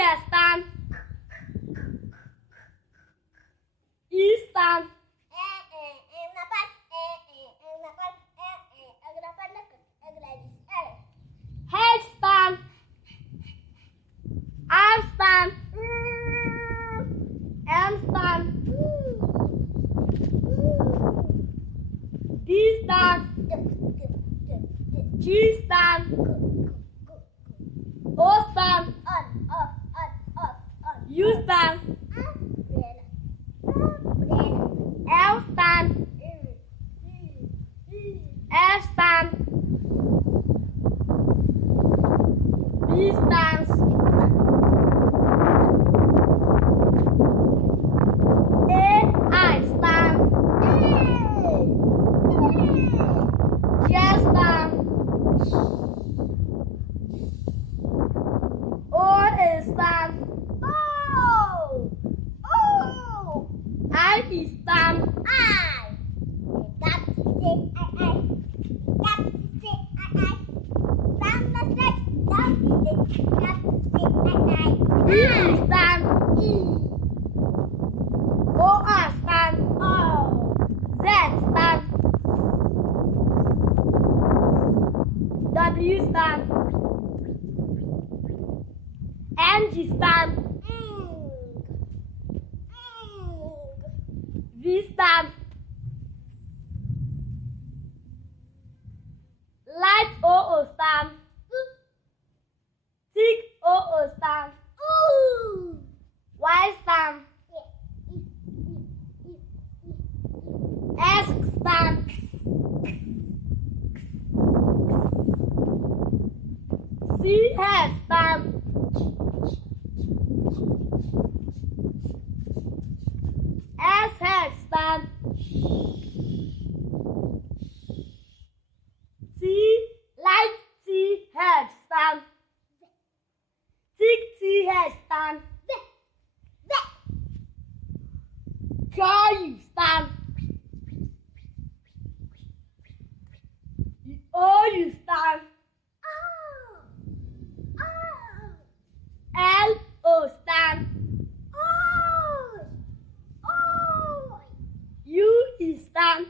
stand. E stand. H stand. R stand. M stand. D stand. G stand. O stand. U stand. L stand. S stand. B stands. I stand. J stand. O stand. I stand. E stand. O stand. Z stand. W stand. N stand. V stand. Light O stand. Thick O stand. Y stand. S stand. C stand. S stand. Light T stand. Thick T stand. U stand. O stand. L stand. U stand.